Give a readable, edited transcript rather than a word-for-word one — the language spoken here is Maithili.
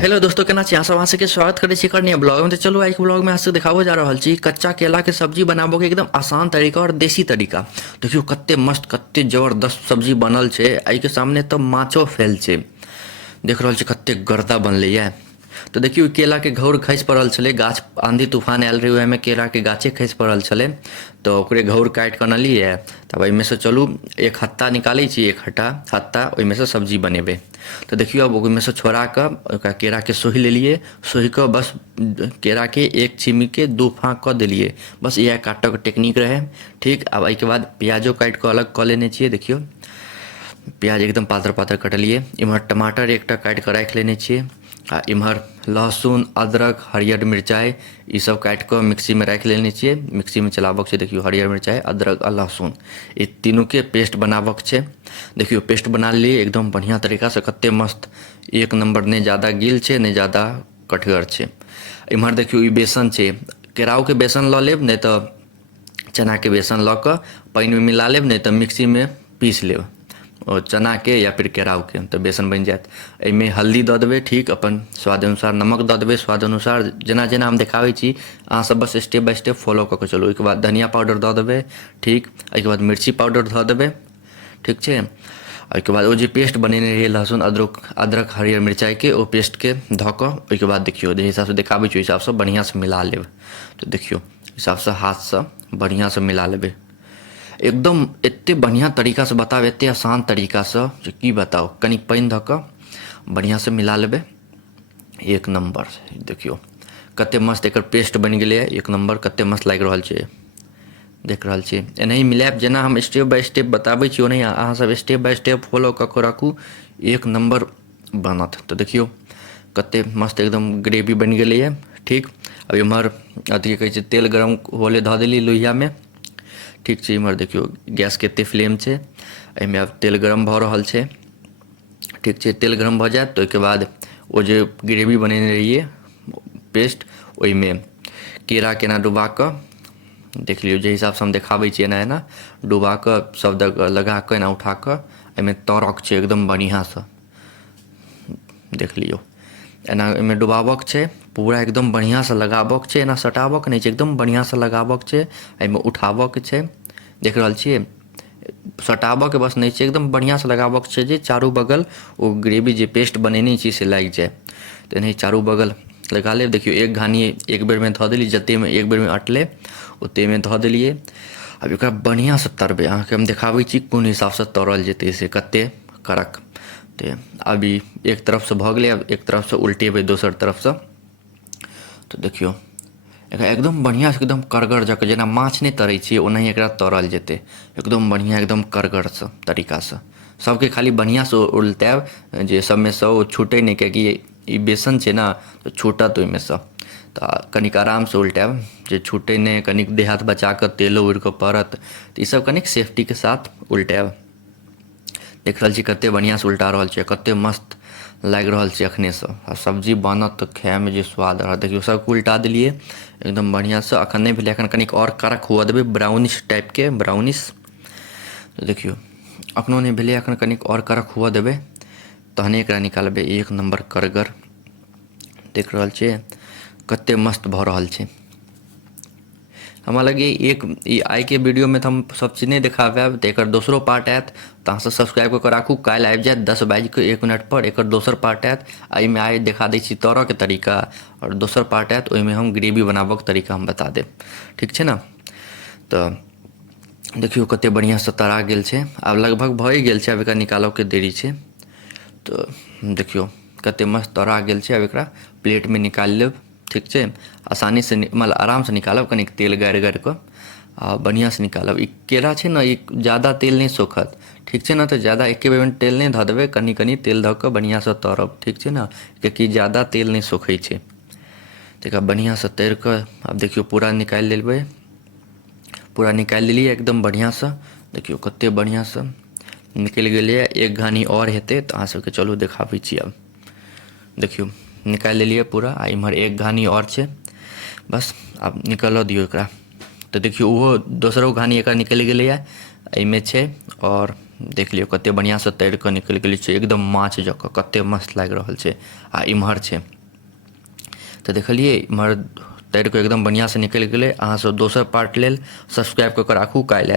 हेलो दोस्तों, केना छी? अहाँ सब के स्वागत करै छी करनी ब्लॉग में। तो चलो आज के ब्लॉग में अहाँ दिखाबो जा रहल छी कच्चा केला के सब्जी बनाबो के एकदम आसान तरीका और देसी तरीका। देखियो कत्ते मस्त कत्ते जबरदस्त सब्जी बनल छै। आई के सामने तो माछो फेल छै। देख रहल छी कत्ते गर्दा बनले ये। तो देखियो केला के घौर खसि पड़ल छलै, गाछ आंधी तूफान आयल रहे, ओहिमे केला के गाछे खसि पड़ल छलै। तो ओकरे घौर काटि कऽ अनलियै। तब एहिमे से चलू एक हत्ता निकालै छी, एक हत्ता ओहिमे से सब्जी बनेबै। तो देखियो अब ओहिमे से छोड़ा कऽ ओकरा केराके सोहि लेलियै। सोहि कऽ बस केराके एक छीमीके दू फाँक कऽ देलियै। बस इएह काटऽके टेक्निक रहै। ठीक, आब एहिके बाद प्याजो काटि कऽ अलग कऽ लेने छियै। देखियो प्याज एकदम पातर पातर कटलिए। इम्हर टमाटर एकटा काटि कऽ राखि लेने छिए। आ इम्हर लहसुन अदरक हरियर मिरचाइ ई सब काटि कऽ मिक्सीमे राखि लेने छिए। मिक्सीमे चलाबऽके छै। देखियो हरियर मिरचाइ अदरक आ लहसुन ई तीनूके पेस्ट बनाबऽके छै। देखियो पेस्ट बना लिए एकदम बढ़िया तरीकासँ। कत्ते मस्त एक नंबर, नहि ज़्यादा गील छै नहि ज़्यादा कठगर छै। इम्हर देखियो ई बेसन छै। केराउके बेसन लऽ लेब, नहि तऽ चनाके बेसन लऽ कऽ पानिमे मिला लेब, नहीं तऽ मिक्सीमे पीस लेब और चना के या फिर केराउ के, तो बेसन बन जात। एहिमे हल्दी दऽ देबै, ठीक अपन स्वाद अनुसार नमक दऽ देबै स्वाद अनुसार, जेना जेना हम देखाबै छी अहाँ सब बस स्टेप बाय स्टेप फॉलो कऽ के चलू। ओहिके बाद धनिया पाउडर दऽ देबै, ठीक। एहिके बाद मिर्ची पाउडर दऽ देबै, ठीक छै। ओहिके बाद ओ जे पेस्ट बनेने रहिए लहसुन अदरक हरियर मिरचाइके, ओ पेस्टके धऽ कऽ ओहिके बाद देखियो जे हिसाबसँ देखाबै छी ओहि हिसाबसँ बढ़िआँसँ मिला लेब। तो देखियो हिसाबसँ हाथसँ बढ़िआँसँ मिला लेबै। एकदम एते बढ़िया तरीका से बताओ, एते आसान तरीका से जे की बताओ। कनी पानी धऽ कऽ बढ़िआँसँ मिला लेबै एक नंबर। देखियो कते मस्त एकर पेस्ट बनि गेलै है, एक नंबर। कते मस्त लागि रहल छै, देख रहल छियै। एनाही मिलायब, जेना हम स्टेप बाय स्टेप बताबै छी ओनाही अहाँ सब स्टेप बाय स्टेप फॉलो कऽ के राखू, एक नंबर बनत। तो देखियो कते मस्त एकदम ग्रेवी बनि गेलै है, ठीक। अब इम्हर अथी कहै छै तेल गरम होले धऽ देली लोहियामे, ठीक छै। इम्हर देखियो गैस कते फ्लेम छै। एहिमे आब तेल गरम भऽ रहल छै, ठीक छै। तेल गरम भऽ जायत तऽ ओहिके बाद ओ जे ग्रेवी बनेने रहिए पेस्ट, ओहिमे केरा केना डुबा कऽ देख लियौ, जे हिसाबसँ हम देखाबै छी एना एना डुबा कऽ सब लगा कऽ एना उठा कऽ एहिमे तरक छै एकदम बढ़िआँसँ। देख लियौ एना एहिमे डुबाबऽके छै पूरा, एकदम बढ़िआँसँ लगाबऽके छै। एना सटाबऽके नहि छै, एकदम बढ़िआँसँ लगाबऽके छै। एहिमे उठाबऽके छै, देख रहल छियै। सटाबऽके बस नहीं छै, एकदम बढ़िआँसँ लगाबऽके छै जे चारू बगल ओ ग्रेवी जे पेस्ट बनेने छी से लागि जाए। तऽ एनाही चारू बगल लगा लेब। देखियो एक घानी एक बेरमे धऽ देली, जतेमे एक बेरमे अटलै ओतेमे धऽ देलिए। अब एकरा बढ़िआँसँ तरबै, अहाँके हम देखाबै छी कोन हिसाबसँ तरल जेतै से, कतेक कड़क। तो अभी एक तरफसँ भऽ गेलै, अब एक तरफसँ उल्टेबै दोसर तरफसँ। तो देखियो एकरा एकदम बढ़िआँसँ एकदम करगर जकाँ, जेना माछ नहि तरै छियै ओनाही एकरा तरल जेतै एकदम बढ़िआँ एकदम करगरसँ तरीकासँ। सबके खाली बढ़िआँसँ उल्टाएब जे सबमे सँ ओ छूटै नहि, किएकि ई बेसन छै ने तऽ छूटत ओहिमेसँ। तऽ कनिक आरामसँ उल्टाएब जे छूटै नहि, कनिक देह हाथ बचा कऽ तेलो उड़ि कऽ पड़त, तऽ ईसब कनिक सेफ्टीके साथ उल्टाएब। देख रहल छी कतेक बढ़िआँसँ उल्टा रहल छियै, कतेक मस्त लागि रहल छै एखनेसँ। आ सब्जी बनत तऽ खाइमे जे स्वाद रहत। देखियो सबके उल्टा देलिए एकदम बढ़िआँसँ। एखन नहि भेलै, एखन कनिक आओर कड़क हुअ देबै, ब्राउनिश टाइपके, ब्राउनिश। तो देखियो एखनो नहि भेलै, एखन कनिक आओर कड़क हुअ देबै तहने एकरा निकालबै एक नंबर करगर। देख रहल छियै कतेक मस्त भऽ रहल छै। हमरा लगे ई आइके वीडियोमे तऽ हम सब चीज नहि देखा पाएब, तऽ एकर दोसरो पार्ट आएत। तऽ अहाँसब सब्सक्राइब कऽ के राखू, काल्हि आबि जाएत 10:01 पर एकर दोसर पार्ट आएत। एहिमे आइ देखा दै छी तरऽके तरीका, आओर दोसर पार्ट आएत ओहिमे हम ग्रेवी बनाबऽके तरीका हम बता देब, ठीक छै ने। तऽ देखियो कतेक बढ़िआँसँ तरा गेल छै, आब लगभग भए गेल छै, आब एकरा निकालऽके देरी छै। तो देखियो कतेक मस्त तरा गेल छै। अब एकरा प्लेटमे निकालि लेब, ठीक छै। आसानीसँ मतलब आरामसँ निकालब, कनिक तेल गारि गारि कऽ आ बढ़िआँसँ निकालब। ई केरा छै ने, ई ज़्यादा तेल नहि सोखत, ठीक छै ने। तऽ ज़्यादा एके बेरमे तेल नहि धऽ देबै, कनि कनि तेल धऽ कऽ बढ़िआँसँ तरब, ठीक छै ने, किएकि ज़्यादा तेल नहि सोखै छै। तऽ एकरा बढ़िआँसँ तरि कऽ आब देखियो पूरा निकालि लेबै। पूरा निकालि लेलिए एकदम बढ़िआँसँ। देखियो कतेक बढ़िआँसँ निकलि गेलै। एक घानी आओर हेतै तऽ अहाँ सबके चलू देखाबै छी। अब देखियो निकालि लेलिए पूरा, आ इम्हर एक घानी आओर छै, बस आब निकलऽ दियौ एकरा। तऽ देखियो ओहो दोसरो घानी एकरा निकलि गेलैए, एहिमे छै और देख लियो कते बढ़िया से तैर के निकल गेल छै एकदम माछ जकाँ कते मस्त लाग रहल छै आ इम्हर छै तो देखलिए इम्हर तैर के एकदम बढ़िया से निकल गेलै। अहाँ सब दोसर पार्ट लेल सब्सक्राइब क के राखू काल्हि।